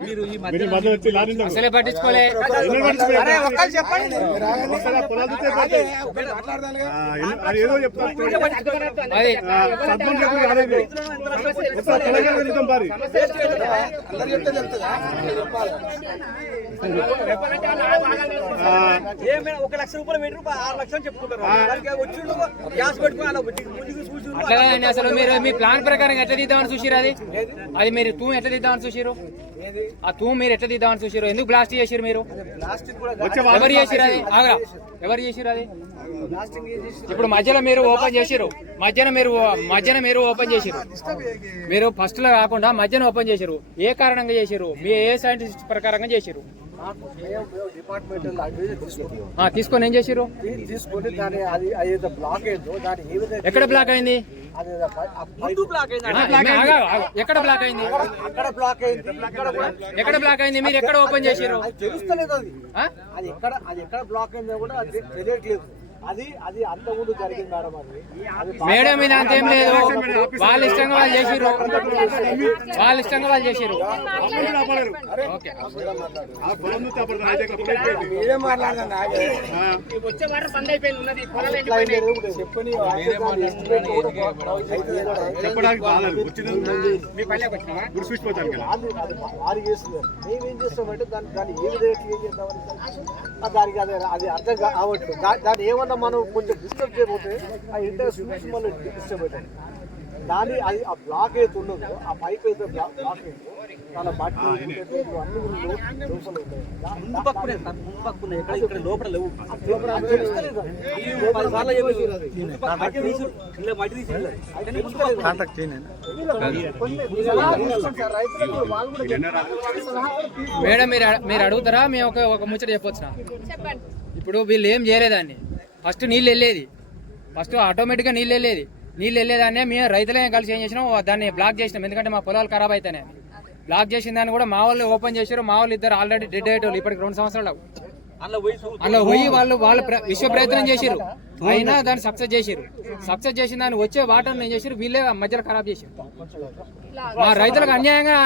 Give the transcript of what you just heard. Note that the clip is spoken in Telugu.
అసలే పట్టించుకోలే అట్లా అసలు మీరు మీ ప్లాన్ ప్రకారం ఎట్లా తీద్దామని చూసిరు అది మీరు తూ ఎట్లా తీద్దామని చూసిరు ఆ తూ మీరు ఎట్లా తీద్దామని చూసిరు ఎందుకు బ్లాస్ట్ చేసిరు మీరు ఎవరు చేసిరు అది ఆగరా ఎవరు చేసిరు అది ఇప్పుడు మధ్యలో మీరు ఓపెన్ చేసిరు మధ్యన మీరు ఓపెన్ చేసిరు మీరు ఫస్ట్ లో కాకుండా మధ్యన ఓపెన్ చేసిరు ఏ కారణంగా చేసిరు మీ ఏ సైంటిస్ట్ ప్రకారంగా చేసిరు తీసుకొని ఏం చేసిరు ఎక్కడ బ్లాక్ అయింది ఎక్కడ బ్లాక్ అయింది ఎక్కడ బ్లాక్ అయింది మీరు ఎక్కడ ఓపెన్ చేసిరు తెలుస్తలేదు అది ఎక్కడ బ్లాక్ అయిందో కూడా తెలియట్లేదు అది అంతకుముందు జరిగింది మేడం మీద అంతేం లేదు వాళ్ళ ఇష్టంగా వాళ్ళు చేసిరు చెప్పడానికి మేమేం చేస్తామంటే దాన్ని ఏ విధంగా క్లియర్ చేద్దామని దానికి అది అర్థం కావట్లేదు దాన్ని ఏమన్నా మనం కొంచెం డిస్టర్బ్ చేయబోతే ఆ ఇంటర్ స్విచ్ మళ్ళీ డిస్టర్బ్ అవుతుంది దాన్ని అది ఆ బ్లాక్ అయితే ఉన్నదో ఆ పైప్ అయితే బ్లాక్ అయితే చాలా మట్టి లోపల లేవు మేడం మీరు అడుగుతారా మేము ఒక ముచ్చట చెప్పొచ్చునా ఇప్పుడు వీళ్ళు ఏం చేయలేదాన్ని ఫస్ట్ నీళ్ళు వెళ్ళేది ఫస్ట్ ఆటోమేటిక్గా నీళ్ళు వెళ్ళేదాన్ని మేము రైతులే కలిసి ఏం చేసినాం దాన్ని బ్లాక్ చేసినాం ఎందుకంటే మా పొలాలు ఖరాబ్ అవుతాయి బ్లాక్ చేసిన దాన్ని కూడా మా వాళ్ళు ఓపెన్ చేశారు మా వాళ్ళు ఇద్దరు ఆల్రెడీ డెడ్ అయ్యేటోళ్ళు ఇప్పటికి 2 సంవత్సరాలు అందులో పోయి వాళ్ళు విశ్వ ప్రయత్నం చేశారు అయినా దాన్ని సక్సెస్ చేసిన దాన్ని వచ్చే వాటర్ ఏం చేశారు వీళ్ళే మధ్యలో ఖరాబ్ చేశారు మా రైతులకు అన్యాయంగా